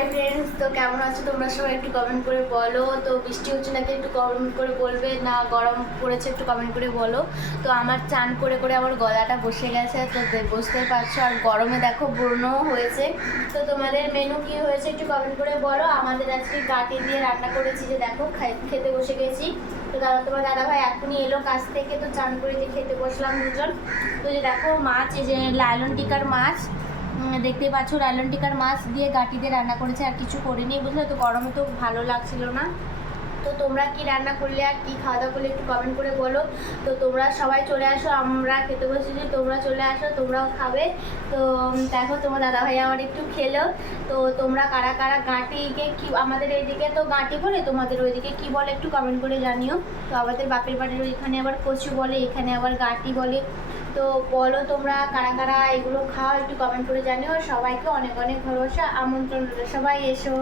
Hi friends, তো কেমন আছো তোমরা সবাই? একটু কমেন্ট করে বলো। তো বৃষ্টি হচ্ছে নাকি একটু কমেন্ট করে বলবে, না গরম পড়েছে একটু কমেন্ট করে বলো। তো আমার চান করে করে আমার গলাটা বসে গেছে, তো বুঝতেই পারছো, আর গরমে দেখো ব্রণও হয়েছে। তো তোমাদের মেনু কি হয়েছে একটু কমেন্ট করে বলো। আমাদের আজকে কাটি দিয়ে রান্না করেছি, যে দেখো খেতে বসে গেছি। তো তোমার দাদাভাই এখনই এলো কাছ থেকে, তো চান করে যে খেতে বসলাম দুজন। তো যে দেখো মাছ, এই যে লায়লন টিকার মাছ দেখতেই পাচ্ছ, লায়লন টিকার মাছ দিয়ে গাটি দিয়ে রান্না করেছে, আর কিছু করিনি, বুঝলে। তো গরমে তো ভালো লাগছিল না। তো তোমরা কি রান্না করলে আর কি খাওয়া দাওয়া করলে একটু কমেন্ট করে বলো। তো তোমরা সবাই চলে আসো, আমরা খেতে বসেছি, তোমরা চলে আসো, তোমরাও খাবে। তো দেখো তোমার দাদাভাই আমার একটু খেলো। তো তোমরা কারা কারা গাঁটিকে কি, আমাদের এইদিকে তো গাঁটি বলে, তোমাদের ওইদিকে কি বলে একটু কমেন্ট করে জানিও। তো আমাদের বাপের বাড়ির ওইখানে আবার কচু বলে, এখানে আবার গাঁটি বলে। তো বলো তোমরা কারা কারা এগুলো খাও, একটু কমেন্ট করে জানিও। সবাইকে অনেক অনেক ভালোবাসা, আমন্ত্রণ রইলো, সবাই এসো।